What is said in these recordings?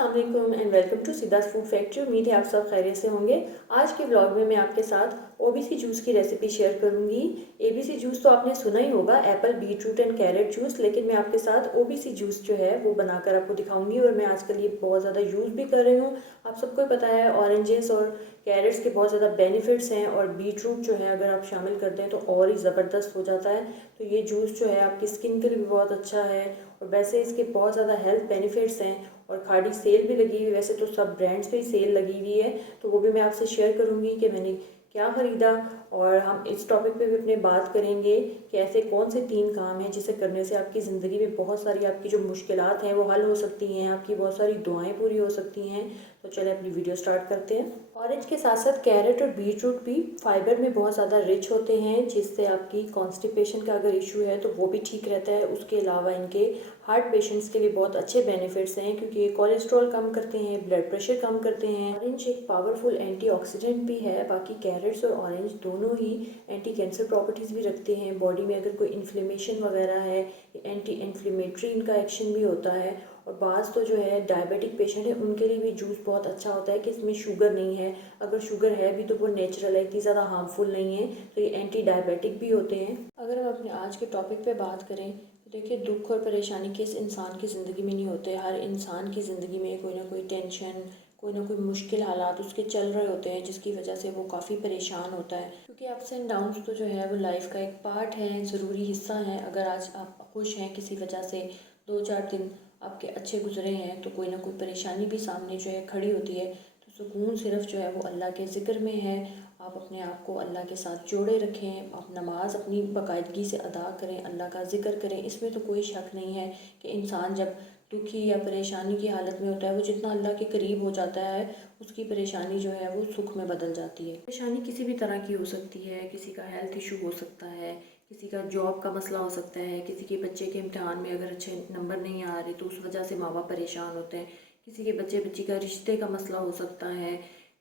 अस्सलाम वालेकुम and welcome to Siddharth food factory. उम्मीद है आप सब खैरियत से होंगे। आज के ब्लॉग में मैं आपके साथ ओबीसी जूस की रेसिपी शेयर करूंगी। एबीसी जूस तो आपने सुना ही होगा, Apple, beetroot and carrot juice, लेकिन मैं आपके साथ ओबीसी जूस जो है वो बनाकर आपको दिखाऊंगी और मैं आजकल ये बहुत ज़्यादा यूज़ भी कर रही हूँ। आप सबको पता है ऑरेंजेस और कैरेट्स के बहुत ज़्यादा बेनिफिट्स हैं और बीटरूट जो है अगर आप शामिल करते हैं तो और ही ज़बरदस्त हो जाता है। तो ये जूस जो है आपकी स्किन के लिए भी बहुत अच्छा है और वैसे इसके बहुत ज़्यादा हेल्थ बेनिफिट्स हैं और खाड़ी सेल भी लगी हुई। वैसे तो सब ब्रांड्स पे ही सेल लगी हुई है, तो वो भी मैं आपसे शेयर करूंगी कि मैंने क्या ख़रीदा। और हम इस टॉपिक पे भी अपने बात करेंगे कि ऐसे कौन से 3 काम हैं जिसे करने से आपकी ज़िंदगी में बहुत सारी आपकी जो मुश्किलात हैं वो हल हो सकती हैं, आपकी बहुत सारी दुआएं पूरी हो सकती हैं। तो चले अपनी वीडियो स्टार्ट करते हैं। ऑरेंज के साथ साथ कैरेट और बीटरूट भी फाइबर में बहुत ज़्यादा रिच होते हैं, जिससे आपकी कॉन्स्टिपेशन का अगर इशू है तो वो भी ठीक रहता है। उसके अलावा इनके हार्ट पेशेंट्स के लिए बहुत अच्छे बेनिफिट्स हैं क्योंकि ये कोलेस्ट्रॉल कम करते हैं, ब्लड प्रेशर कम करते हैं। ऑरेंज एक पावरफुल एंटीऑक्सीडेंट भी है। बाकी कैरेट्स और ऑरेंज दोनों ही एंटी कैंसर प्रॉपर्टीज़ भी रखते हैं। बॉडी में अगर कोई इन्फ्लेमेशन वगैरह है, एंटी इन्फ्लेमेटरी इनका एक्शन भी होता है। और बाज़ तो जो है डायबिटिक पेशेंट है उनके लिए भी जूस बहुत अच्छा होता है कि इसमें शुगर नहीं है। अगर शुगर है भी तो वो नेचुरल है, इतनी ज़्यादा हार्मफुल नहीं है। तो ये एंटी डायबिटिक भी होते हैं। अगर हम अपने आज के टॉपिक पे बात करें तो देखिए, दुख और परेशानी किस इंसान की ज़िंदगी में नहीं होते। हर इंसान की ज़िंदगी में कोई ना कोई टेंशन, कोई ना कोई मुश्किल हालात उसके चल रहे होते हैं, जिसकी वजह से वो काफ़ी परेशान होता है। क्योंकि अप्स एंड डाउन्स तो जो है वो लाइफ का एक पार्ट है, ज़रूरी हिस्सा है। अगर आज आप खुश हैं किसी वजह से, 2-4 दिन आपके अच्छे गुजरे हैं, तो कोई ना कोई परेशानी भी सामने जो है खड़ी होती है। तो सुकून सिर्फ जो है वो अल्लाह के ज़िक्र में है। आप अपने आप को अल्लाह के साथ जोड़े रखें, आप नमाज अपनी बाकायदगी से अदा करें, अल्लाह का ज़िक्र करें। इसमें तो कोई शक नहीं है कि इंसान जब दुखी या परेशानी की हालत में होता है, वो जितना अल्लाह के करीब हो जाता है, उसकी परेशानी जो है वो सुख में बदल जाती है। परेशानी किसी भी तरह की हो सकती है, किसी का हेल्थ इशू हो सकता है, किसी का जॉब का मसला हो सकता है, किसी के बच्चे के इम्तिहान में अगर अच्छे नंबर नहीं आ रहे तो उस वजह से माँ बाप परेशान होते हैं, किसी के बच्ची का रिश्ते का मसला हो सकता है,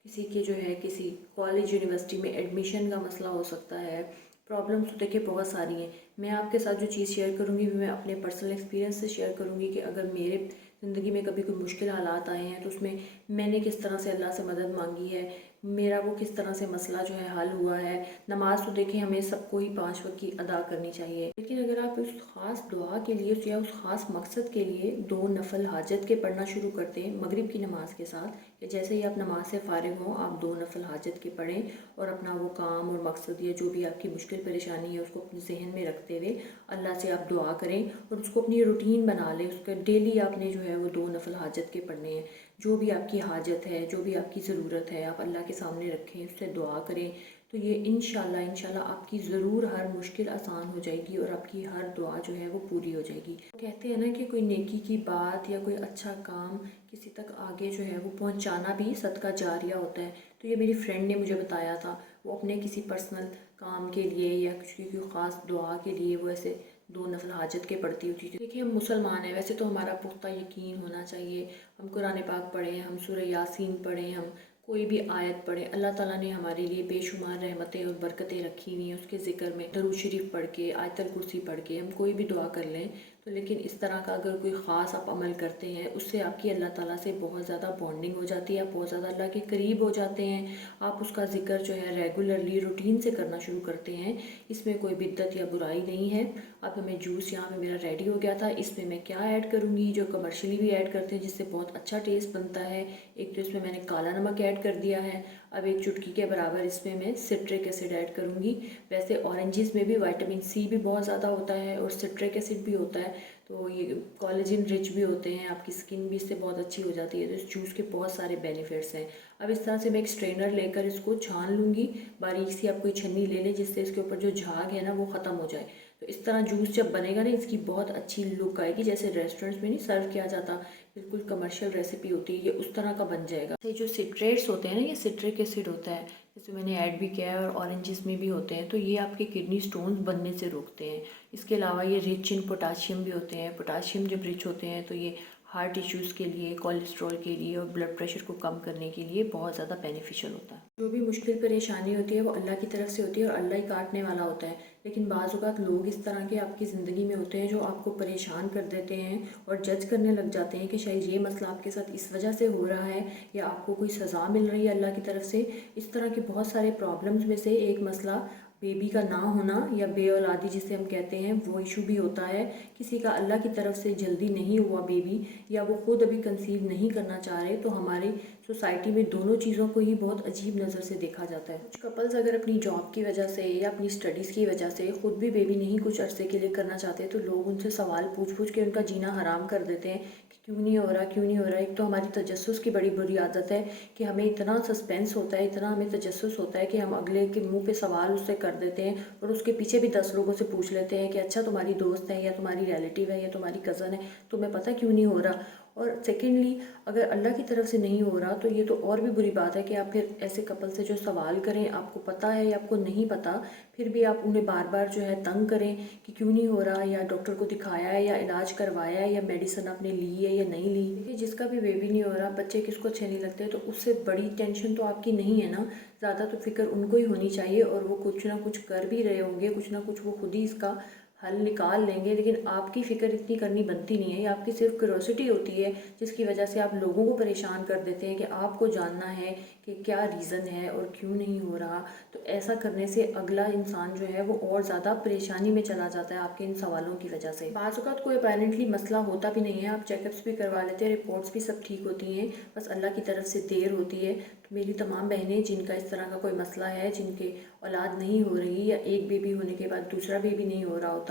किसी के जो है किसी कॉलेज यूनिवर्सिटी में एडमिशन का मसला हो सकता है। प्रॉब्लम्स तो देखिए बहुत सारी हैं। मैं आपके साथ जो चीज़ शेयर करूँगी मैं अपने पर्सनल एक्सपीरियंस से शेयर करूँगी कि अगर मेरे ज़िंदगी में कभी कोई मुश्किल हालात आए हैं तो उसमें मैंने किस तरह से अल्लाह से मदद मांगी है, मेरा वो किस तरह से मसला जो है हल हुआ है। नमाज़ तो देखें हमें सबको ही 5 वक्त की अदा करनी चाहिए, लेकिन अगर आप उस ख़ास दुआ के लिए या उस ख़ास मकसद के लिए 2 नफल हाजत के पढ़ना शुरू करते हैं मगरिब की नमाज़ के साथ, या जैसे ही आप नमाज से फ़ारिग हों आप 2 नफल हाजत के पढ़ें और अपना वो काम और मकसद या जो भी आपकी मुश्किल परेशानी है उसको अपने जहन में रखते हुए अल्लाह से आप दुआ करें और उसको अपनी रूटीन बना लें। उसका डेली आपने जो है वो 2 नफल हाजत के पढ़ने हैं। जो भी आपकी हाजत है, जो भी आपकी ज़रूरत है, आप अल्लाह के सामने रखें, उससे दुआ करें। तो ये इंशाल्लाह आपकी ज़रूर हर मुश्किल आसान हो जाएगी और आपकी हर दुआ जो है वो पूरी हो जाएगी। कहते हैं ना कि कोई नेकी की बात या कोई अच्छा काम किसी तक आगे जो है वो पहुंचाना भी सदका जारिया होता है। तो ये मेरी फ्रेंड ने मुझे बताया था, वो अपने किसी पर्सनल काम के लिए या किसी ख़ास दुआ के लिए वो ऐसे 2 नफल हाजत के पढ़ती होती थी। देखिए, हम मुसलमान हैं, वैसे तो हमारा पुख्ता यकीन होना चाहिए। हम कुरान पाक पढ़ें, हम सूरह यासीन पढ़ें, हम कोई भी आयत पढ़े, अल्लाह ताला ने हमारे लिए बेशुमार रहमतें और बरकतें रखी हुई हैं। उसके ज़िक्र में दरूद शरीफ पढ़ के, आयतल कुर्सी पढ़ के हम कोई भी दुआ कर लें तो, लेकिन इस तरह का अगर कोई ख़ास आप अमल करते हैं उससे आपकी अल्लाह ताला से बहुत ज़्यादा बॉन्डिंग हो जाती है, आप बहुत ज़्यादा अल्लाह के करीब हो जाते हैं। आप उसका ज़िक्र जो है रेगुलरली रूटीन से करना शुरू करते हैं। इसमें कोई बिद्दत या बुराई नहीं है। अब हमें जूस यहाँ पे मेरा रेडी हो गया था। इसमें मैं क्या ऐड करूँगी, जो कमर्शियली भी ऐड करते हैं जिससे बहुत अच्छा टेस्ट बनता है। एक तो इसमें मैंने काला नमक ऐड कर दिया है। अब 1 चुटकी के बराबर इसमें मैं सिट्रिक एसिड ऐड करूँगी। वैसे ऑरेंजेस में भी विटामिन सी भी बहुत ज़्यादा होता है और सिट्रिक एसिड भी होता है, तो ये कोलेजन रिच भी होते हैं, आपकी स्किन भी इससे बहुत अच्छी हो जाती है। तो इस जूस के बहुत सारे बेनिफिट्स हैं। अब इस तरह से मैं एक स्ट्रेनर लेकर इसको छान लूँगी। बारीक सी आप कोई छन्नी ले लें जिससे इसके ऊपर जो झाग है ना वो ख़त्म हो जाए। तो इस तरह जूस जब बनेगा ना, इसकी बहुत अच्छी लुक आएगी, जैसे रेस्टोरेंट्स में नहीं सर्व किया जाता, बिल्कुल कमर्शियल रेसिपी होती है, ये उस तरह का बन जाएगा। ये जो सिट्रेट्स होते हैं ना, ये सिट्रिक एसिड होता है, जैसे मैंने ऐड भी किया है, और ऑरेंजेस में भी होते हैं, तो ये आपके किडनी स्टोन्स बनने से रोकते हैं। इसके अलावा ये रिच इन पोटाशियम भी होते हैं। पोटाशियम जब रिच होते हैं तो ये हार्ट इश्यूज़ के लिए, कोलेस्ट्रॉल के लिए और ब्लड प्रेशर को कम करने के लिए बहुत ज़्यादा बेनिफिशियल होता है। जो भी मुश्किल परेशानी होती है वो अल्लाह की तरफ से होती है और अल्लाह ही काटने वाला होता है। लेकिन बाज़ औक़ात लोग इस तरह के आपकी ज़िंदगी में होते हैं जो आपको परेशान कर देते हैं और जज करने लग जाते हैं कि शायद ये मसला आपके साथ इस वजह से हो रहा है या आपको कोई सज़ा मिल रही है अल्लाह की तरफ से। इस तरह के बहुत सारे प्रॉब्लम्स में से एक मसला बेबी का ना होना या बेऔलादी जिसे हम कहते हैं वो इशू भी होता है। किसी का अल्लाह की तरफ से जल्दी नहीं हुआ बेबी या वो खुद अभी कंसीव नहीं करना चाह रहे तो हमारी सोसाइटी में दोनों चीज़ों को ही बहुत अजीब नज़र से देखा जाता है। कुछ कपल्स अगर अपनी जॉब की वजह से या अपनी स्टडीज़ की वजह से खुद भी बेबी नहीं कुछ अरसे के लिए करना चाहते तो लोग उनसे सवाल पूछ पूछ के उनका जीना हराम कर देते हैं कि क्यों नहीं हो रहा, क्यों नहीं हो रहा। एक तो हमारी तजस्सुस की बड़ी बुरी आदत है कि हमें इतना सस्पेंस होता है, इतना हमें तजस्सुस होता है कि हम अगले के मुंह पे सवाल उससे कर देते हैं और उसके पीछे भी 10 लोगों से पूछ लेते हैं कि अच्छा तुम्हारी दोस्त है या तुम्हारी रिलेटिव है या तुम्हारी कज़न है, तुम्हें पता क्यों नहीं हो रहा। और सेकेंडली अगर अल्लाह की तरफ से नहीं हो रहा तो ये तो और भी बुरी बात है कि आप फिर ऐसे कपल से जो सवाल करें, आपको पता है या आपको नहीं पता, फिर भी आप उन्हें बार बार जो है तंग करें कि क्यों नहीं हो रहा, या डॉक्टर को दिखाया है या इलाज करवाया है या मेडिसिन आपने ली है या नहीं ली। देखिए जिसका भी बेबी नहीं हो रहा, बच्चे किसको अच्छे नहीं लगते, तो उससे बड़ी टेंशन तो आपकी नहीं है ना। ज़्यादा तो फिक्र उनको ही होनी चाहिए और वो कुछ ना कुछ कर भी रहे होंगे, कुछ ना कुछ वो खुद ही इसका हल निकाल लेंगे। लेकिन आपकी फ़िक्र इतनी करनी बनती नहीं है, ये आपकी सिर्फ क्यूरोसिटी होती है जिसकी वजह से आप लोगों को परेशान कर देते हैं कि आपको जानना है कि क्या रीज़न है और क्यों नहीं हो रहा। तो ऐसा करने से अगला इंसान जो है वो और ज़्यादा परेशानी में चला जाता है आपके इन सवालों की वजह से। बाज़ औक़ात कोई अपेरेंटली मसला होता भी नहीं है, आप चेकअप्स भी करवा लेते हैं, रिपोर्ट्स भी सब ठीक होती हैं, बस अल्लाह की तरफ से देर होती है। तो मेरी तमाम बहनें जिनका इस तरह का कोई मसला है, जिनके औलाद नहीं हो रही या एक बेबी होने के बाद दूसरा बेबी नहीं हो रहा होता,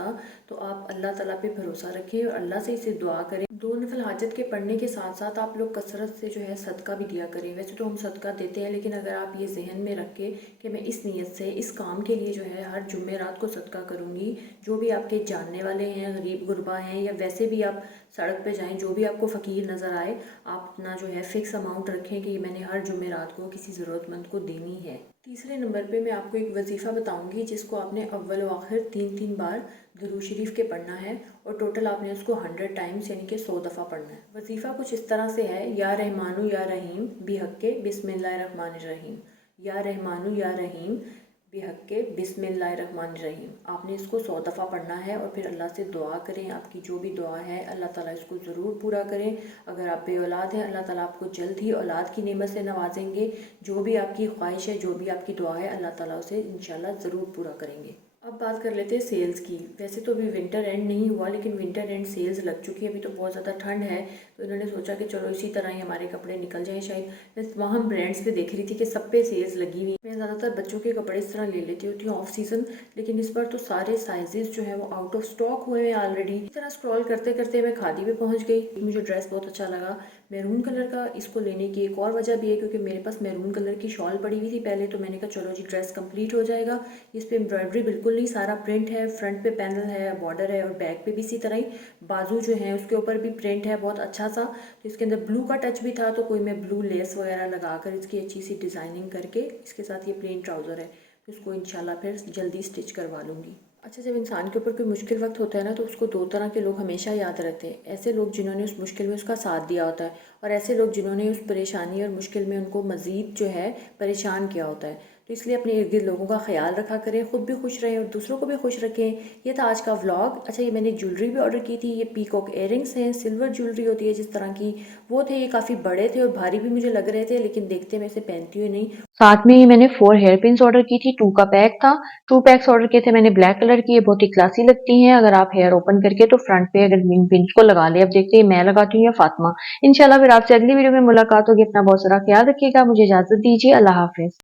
तो आप अल्लाह ताला पे भरोसा रखें और अल्लाह से इसे दुआ करें। दो नफल हाजत के पढ़ने के साथ साथ आप लोग कसरत से जो है सदका भी दिया करें। वैसे तो हम सदका देते हैं, लेकिन अगर आप ये जहन में रख के कि मैं इस नीयत से इस काम के लिए जो है हर जुमेरात को सदका करूँगी, जो भी आपके जानने वाले हैं, गरीब गुरबा हैं या वैसे भी आप सड़क पे जाएं, जो भी आपको फ़कीर नज़र आए, आप अपना जो है फ़िक्स अमाउंट रखें कि मैंने हर जुमेरात को किसी ज़रूरतमंद को देनी है। तीसरे नंबर पे मैं आपको एक वजीफ़ा बताऊंगी जिसको आपने अव्वल व आखिर 3-3 बार दुरूद शरीफ के पढ़ना है और टोटल आपने उसको 100 टाइम्स यानी कि 100 दफ़ा पढ़ना है। वजीफ़ा कुछ इस तरह से है, या रहमानु या रहीम बिहक्के बिस्मिल्लाहिर्रहमानिर्रहीम, या रहमानु या रहीम बेहक्के बिस्मिल्लाहिर्रहमानिर्रहीम। आपने इसको 100 दफ़ा पढ़ना है और फिर अल्लाह से दुआ करें। आपकी जो भी दुआ है अल्लाह ताला इसको ज़रूर पूरा करें। अगर आप बे औलाद हैं, अल्लाह ताला आपको जल्द ही औलाद की नेमत से नवाजेंगे। जो भी आपकी ख्वाहिश है, जो भी आपकी दुआ है, अल्लाह ताला उसे इंशाल्लाह ज़रूर पूरा करेंगे। अब बात कर लेते हैं सेल्स की। वैसे तो अभी विंटर एंड नहीं हुआ, लेकिन विंटर एंड सेल्स लग चुकी है। अभी तो बहुत ज़्यादा ठंड है, तो इन्होंने सोचा कि चलो इसी तरह ही हमारे कपड़े निकल जाएं शायद। वहाँ हम ब्रांड्स पे देख रही थी कि सब पे सेल्स लगी हुई। मैं ज़्यादातर बच्चों के कपड़े इस तरह ले लेती होती हूँ ऑफ सीज़न, लेकिन इस बार तो सारे साइजेस जो है वो आउट ऑफ स्टॉक हुए हैं ऑलरेडी। इस तरह स्क्रॉल करते करते मैं खादी पे पहुँच गई। मुझे ड्रेस बहुत अच्छा लगा मैरून कलर का। इसको लेने की एक और वजह भी है क्योंकि मेरे पास मैरून कलर की शॉल पड़ी हुई थी पहले, तो मैंने कहा चलो जी ड्रेस कंप्लीट हो जाएगा। इस पे एम्ब्रॉयडरी बिल्कुल नहीं, सारा प्रिंट है, फ्रंट पे पैनल है, बॉर्डर है और बैक पे भी इसी तरह ही बाजू जो है उसके ऊपर भी प्रिंट है बहुत अच्छा सा। तो इसके अंदर ब्लू का टच भी था, तो कोई मैं ब्लू लेस वगैरह लगाकर इसकी अच्छी सी डिज़ाइनिंग करके इसके साथ ये प्लेन ट्राउज़र है, तो इसको इंशाल्लाह फिर जल्दी स्टिच करवा लूँगी। अच्छा, जब इंसान के ऊपर कोई मुश्किल वक्त होता है ना, तो उसको दो तरह के लोग हमेशा याद रहते हैं। ऐसे लोग जिन्होंने उस मुश्किल में उसका साथ दिया होता है, और ऐसे लोग जिन्होंने उस परेशानी और मुश्किल में उनको मज़ीद जो है परेशान किया होता है। तो इसलिए अपने इर्द गिर्द लोगों का ख्याल रखा करें, ख़ुद भी खुश रहें और दूसरों को भी खुश रखें। ये था आज का व्लॉग। अच्छा, ये मैंने ज्वेलरी भी ऑर्डर की थी। ये पीकॉक इयररिंग्स हैं, सिल्वर ज्वेलरी होती है जिस तरह की, वो थे। ये काफ़ी बड़े थे और भारी भी मुझे लग रहे थे, लेकिन देखते मैं इसे पहनती हुई नहीं। साथ में ये मैंने 4 हेयर पिन्स ऑर्डर की थी, 2 का पैक था। 2 पैक्स ऑर्डर किए थे मैंने ब्लैक कलर की। ये बहुत ही क्लासी लगती हैं अगर आप हेयर ओपन करके तो फ्रंट पे अगर इन पिन को लगा ले। अब देखते हैं मैं लगाती हूँ या फातिमा। इंशाल्लाह फिर आपसे अगली वीडियो में मुलाकात होगी। अपना बहुत सारा ख्याल रखिएगा। मुझे इजाजत दीजिए। अल्लाह हाफिज।